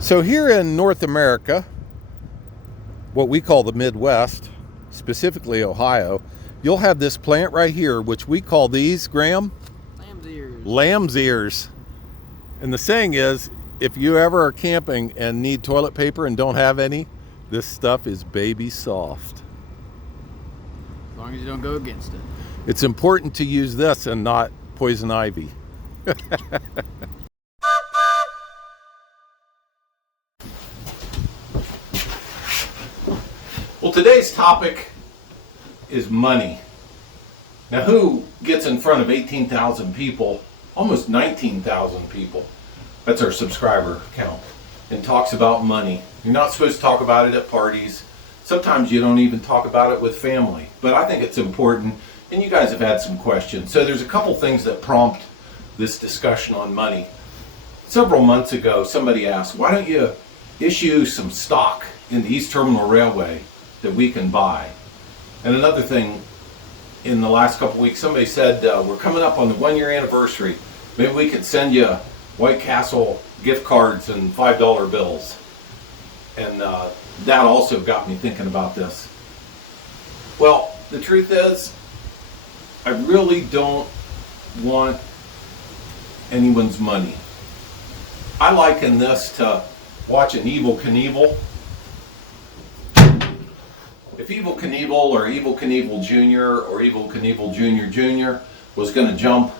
So here in North America, what we call the Midwest, specifically Ohio, you'll have this plant right here, which we call these, Graham? Lamb's ears. Lamb's ears. And the saying is, if you ever are camping and need toilet paper and don't have any, this stuff is baby soft. As long as you don't go against it. It's important to use this and not poison ivy. Well, today's topic is money. Now, who gets in front of 18,000 people, almost 19,000 people, that's our subscriber count, and talks about money? You're not supposed to talk about it at parties. Sometimes you don't even talk about it with family, but I think it's important, and you guys have had some questions. So there's a couple things that prompt this discussion on money. Several months ago, somebody asked, why don't you issue some stock in the East Terminal Railway that we can buy? And another thing, in the last couple weeks, somebody said, we're coming up on the 1-year anniversary. Maybe we could send you White Castle gift cards and $5 bills. And that also got me thinking about this. Well, the truth is, I really don't want anyone's money. I liken this to watching Evel Knievel. If Evel Knievel or Evel Knievel Jr. or Evel Knievel Jr. was going to jump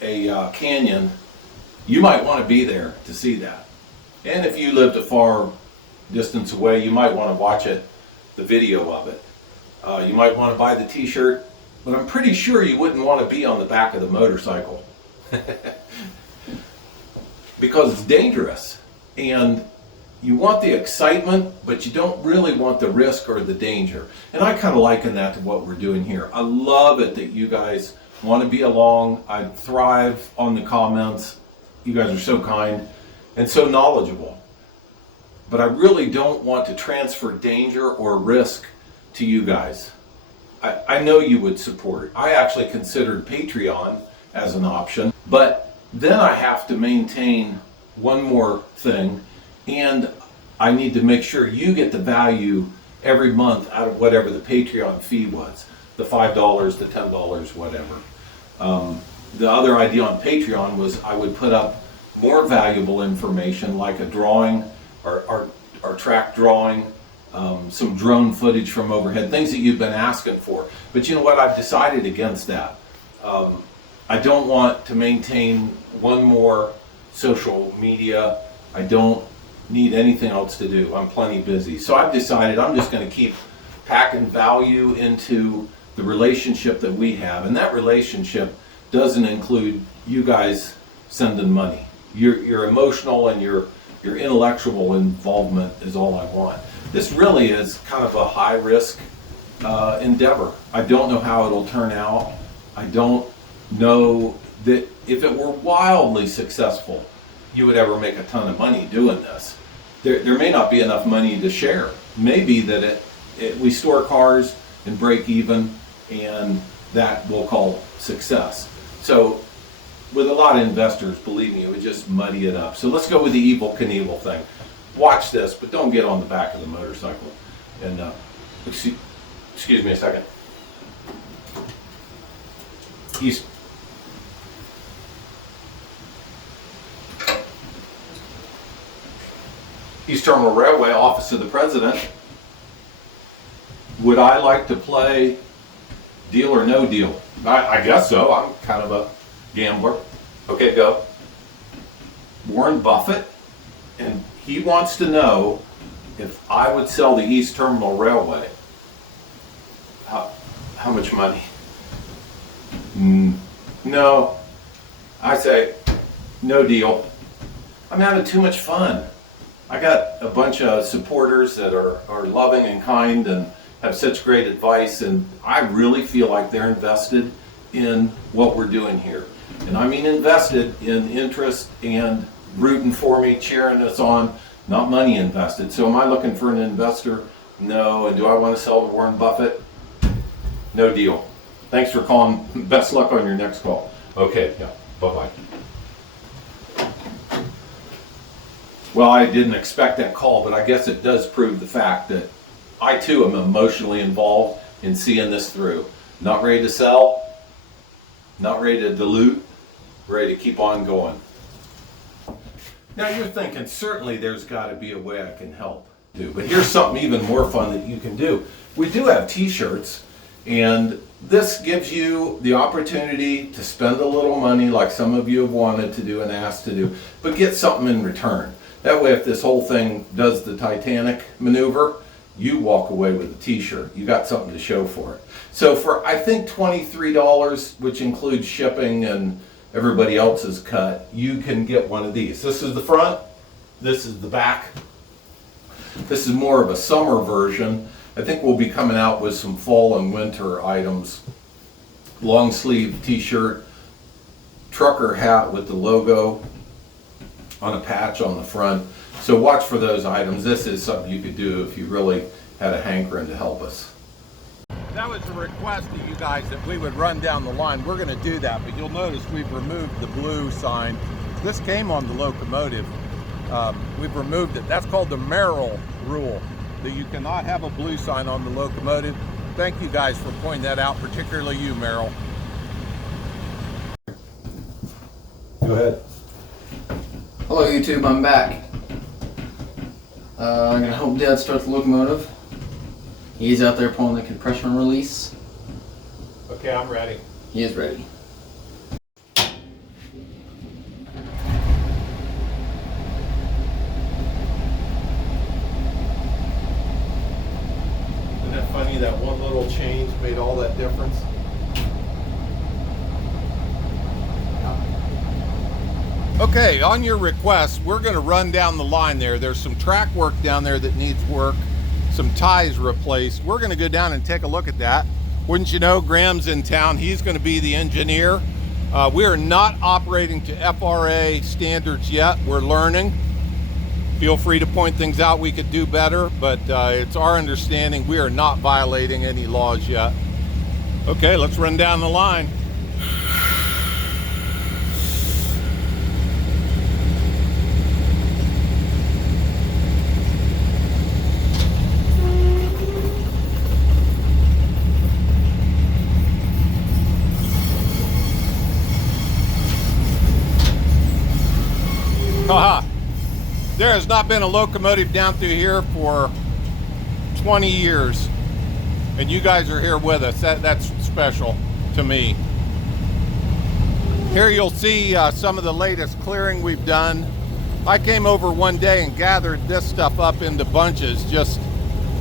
a canyon, you might want to be there to see that. And if you lived a far distance away, you might want to watch it, the video of it. You might want to buy the t-shirt, but I'm pretty sure you wouldn't want to be on the back of the motorcycle. Because it's dangerous. And you want the excitement, but you don't really want the risk or the danger. And I kind of liken that to what we're doing here. I love it that you guys want to be along. I thrive on the comments. You guys are so kind and so knowledgeable. But I really don't want to transfer danger or risk to you guys. I know you would support it. I actually considered Patreon as an option, but then I have to maintain one more thing, and I need to make sure you get the value every month out of whatever the Patreon fee was, the $5, the $10, whatever. The other idea on Patreon was I would put up more valuable information like a drawing or track drawing, some drone footage from overhead, things that you've been asking for. But you know what? I've decided against that. I don't want to maintain one more social media. I don't need anything else to do. I'm plenty busy. So I've decided I'm just going to keep packing value into the relationship that we have. And that relationship doesn't include you guys sending money. Your emotional and your intellectual involvement is all I want. This really is kind of a high risk endeavor. I don't know how it'll turn out. I don't know that if it were wildly successful, you would ever make a ton of money doing this. There may not be enough money to share. Maybe that we store cars and break even, and that we'll call success. So with a lot of investors, believe me, it would just muddy it up. So let's go with the Evel Knievel thing. Watch this, but don't get on the back of the motorcycle. And excuse me a second. East Terminal Railway, Office of the President. Would I like to play Deal or No Deal? I guess so. I'm kind of a gambler. Okay, go. Warren Buffett, and he wants to know if I would sell the East Terminal Railway. How much money? No. I say, no deal. I'm having too much fun. I got a bunch of supporters that are loving and kind and have such great advice, and I really feel like they're invested in what we're doing here. And I mean invested in interest and rooting for me, cheering us on, not money invested. So am I looking for an investor? No. And do I want to sell to Warren Buffett? No deal. Thanks for calling. Best luck on your next call. Okay, yeah, bye-bye. Well, I didn't expect that call, but I guess it does prove the fact that I too am emotionally involved in seeing this through. Not ready to sell, not ready to dilute, ready to keep on going. Now you're thinking, certainly there's got to be a way I can help. But here's something even more fun that you can do. We do have t-shirts, and this gives you the opportunity to spend a little money like some of you have wanted to do and asked to do, but get something in return. That way if this whole thing does the Titanic maneuver, you walk away with a t-shirt. You got something to show for it. So for I think $23, which includes shipping and everybody else's cut, you can get one of these. This is the front, this is the back. This is more of a summer version. I think we'll be coming out with some fall and winter items. Long sleeve t-shirt, trucker hat with the logo on a patch on the front. So watch for those items. This is something you could do if you really had a hankering to help us. That was a request of you guys that we would run down the line. We're going to do that, but you'll notice we've removed the blue sign. This came on the Locomotive. We've removed it. That's called the Merrill rule, that you cannot have a blue sign on the Locomotive. Thank you guys for pointing that out, particularly you, Merrill. Go ahead. Hello YouTube, I'm back. I'm gonna help Dad start the Locomotive. He's out there pulling the compression release. Okay, I'm ready. He is ready. Isn't that funny that one little change made all that difference? Okay, on your request, we're going to run down the line there. There's some track work down there that needs work, some ties replaced. We're going to go down and take a look at that. Wouldn't you know, Graham's in town. He's going to be the engineer. We are not operating to FRA standards yet. We're learning. Feel free to point things out we could do better, but it's our understanding we are not violating any laws yet. Okay, let's run down the line. Haha. There has not been a locomotive down through here for 20 years. And you guys are here with us. That's special to me. Here you'll see some of the latest clearing we've done. I came over one day and gathered this stuff up into bunches just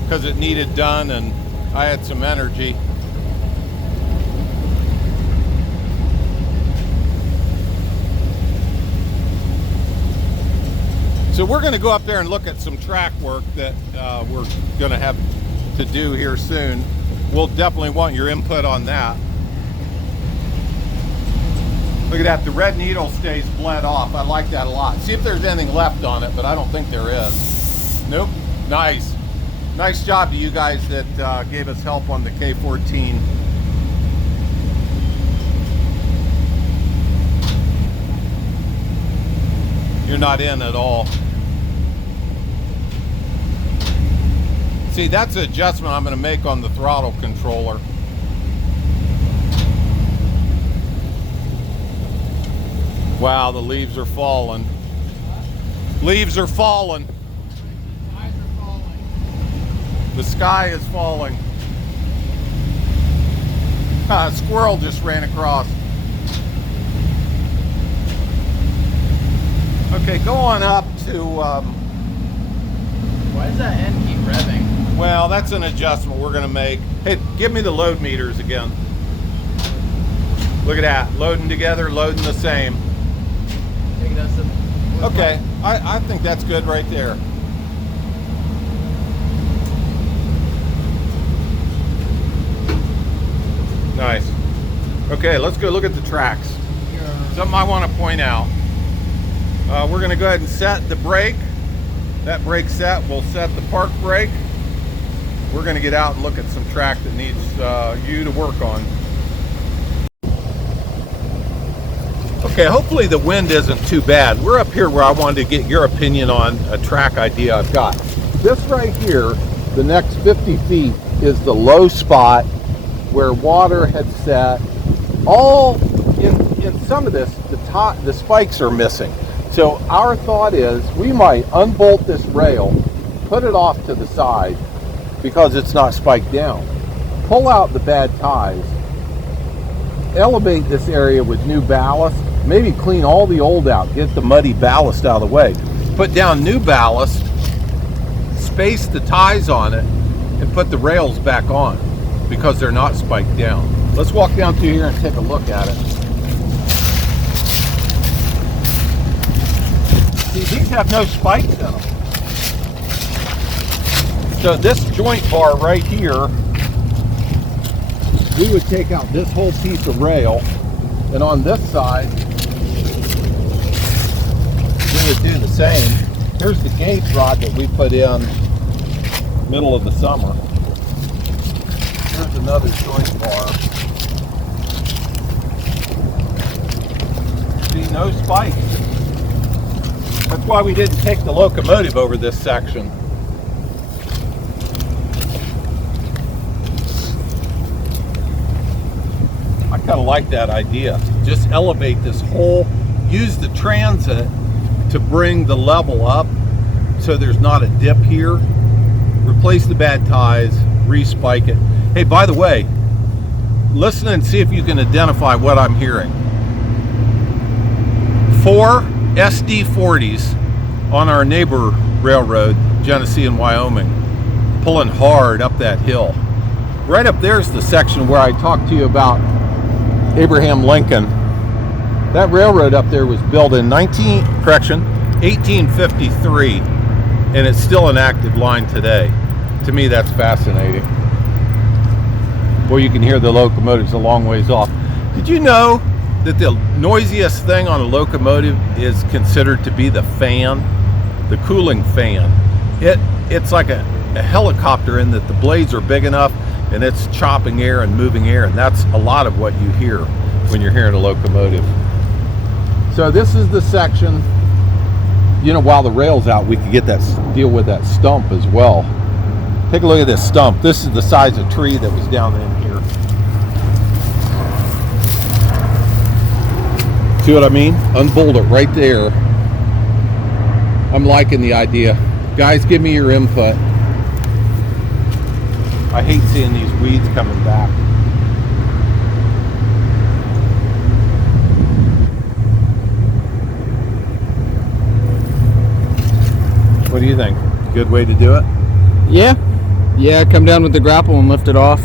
because it needed done and I had some energy. So we're going to go up there and look at some track work that we're going to have to do here soon. We'll definitely want your input on that. Look at that, the red needle stays bled off. I like that a lot. See if there's anything left on it, but I don't think there is. Nope, nice. Nice job to you guys that gave us help on the K14. You're not in at all. See, that's an adjustment I'm going to make on the throttle controller. Wow, the leaves are falling. Leaves are falling. Eyes are falling. The sky is falling. A squirrel just ran across. Okay, go on up to... Why does that end keep revving? Well, that's an adjustment we're going to make. Hey, give me the load meters again. Look at that. Loading together, loading the same. Take it up to... Okay, I think that's good right there. Nice. Okay, let's go look at the tracks. Something I want to point out. We're going to go ahead and set the brake. That brake set will set the park brake. We're going to get out and look at some track that needs you to work on. Okay, hopefully the wind isn't too bad. We're up here where I wanted to get your opinion on a track idea I've got. This right here, the next 50 feet, is the low spot where water had set. All in some of this, the spikes are missing. So our thought is we might unbolt this rail, put it off to the side because it's not spiked down. Pull out the bad ties, elevate this area with new ballast, maybe clean all the old out, get the muddy ballast out of the way. Put down new ballast, space the ties on it, and put the rails back on because they're not spiked down. Let's walk down through here and take a look at it. See, these have no spikes in them. So this joint bar right here, we would take out this whole piece of rail, and on this side, we would do the same. Here's the gauge rod that we put in middle of the summer. Here's another joint bar. See, no spikes. That's why we didn't take the locomotive over this section. I kind of like that idea. Just elevate this whole, use the transit to bring the level up so there's not a dip here. Replace the bad ties, re-spike it. Hey, by the way, listen and see if you can identify what I'm hearing. 4 SD40s on our neighbor railroad, Genesee and Wyoming, pulling hard up that hill. Right up there's the section where I talked to you about Abraham Lincoln. That railroad up there was built in 1853, and it's still an active line today. To me, that's fascinating. Well, you can hear the locomotives a long ways off. Did you know that the noisiest thing on a locomotive is considered to be the fan, the cooling fan? It's like a helicopter in that the blades are big enough and it's chopping air and moving air, and that's a lot of what you hear when you're hearing a locomotive. So this is the section, you know, while the rail's out, we could deal with that stump as well. Take a look at this stump. This is the size of tree that was down in here. See what I mean? Unbolt it right there. I'm liking the idea. Guys, give me your input. I hate seeing these weeds coming back. What do you think? Good way to do it? Yeah, come down with the grapple and lift it off.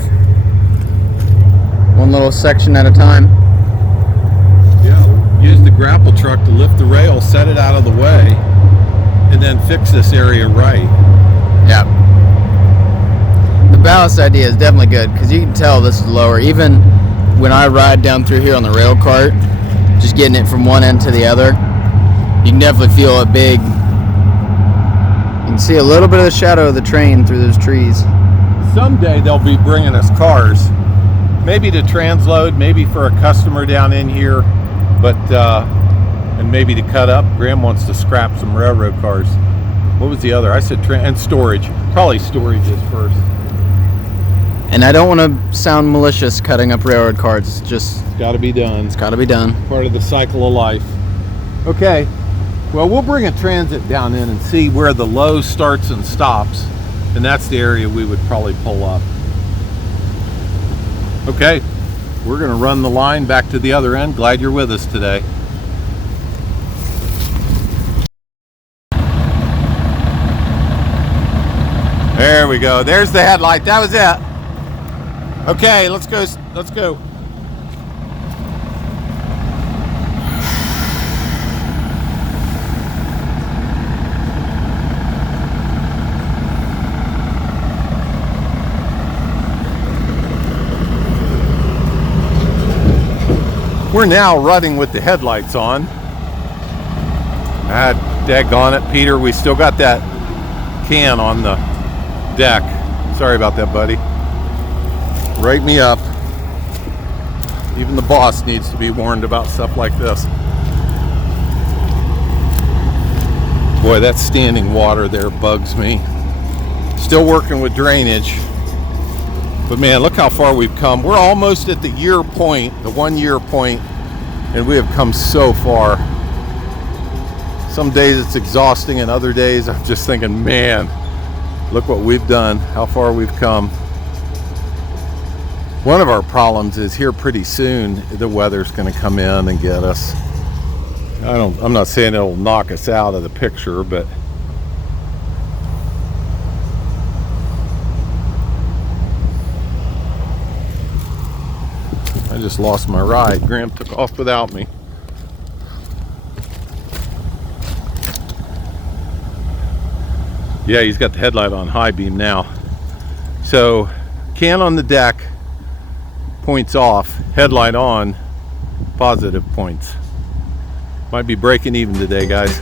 One little section at a time. Yeah, use the grapple truck to lift the rail, set it out of the way, and then fix this area right. Yeah. The ballast idea is definitely good because you can tell this is lower. Even when I ride down through here on the rail cart, just getting it from one end to the other, you can definitely feel a big. You can see a little bit of the shadow of the train through those trees. Someday they'll be bringing us cars, maybe to transload, maybe for a customer down in here, but and maybe to cut up. Graham wants to scrap some railroad cars. What was the other? I said and storage. Probably storage is first. And I don't want to sound malicious cutting up railroad cars. It's just Got to be done. it's got to be done. Part of the cycle of life. Okay. Well, we'll bring a transit down in and see where the low starts and stops, and that's the area we would probably pull up. Okay, we're going to run the line back to the other end. Glad you're with us today. There we go. There's the headlight. That was it. Okay, let's go. Let's go. We're now running with the headlights on. Daggone it, Peter. We still got that can on the deck. Sorry about that, buddy. Write me up. Even the boss needs to be warned about stuff like this. Boy, that standing water there bugs me. Still working with drainage. But man, look how far we've come. We're almost at the year point, the 1 year point, and we have come so far. Some days it's exhausting, and other days I'm just thinking, man, look what we've done, how far we've come. One of our problems is here pretty soon, the weather's gonna come in and get us. I'm not saying it'll knock us out of the picture, but I just lost my ride. Graham took off without me. Yeah, he's got the headlight on high beam now. So, can on the deck, points off, headlight on, positive points. Might be breaking even today, guys.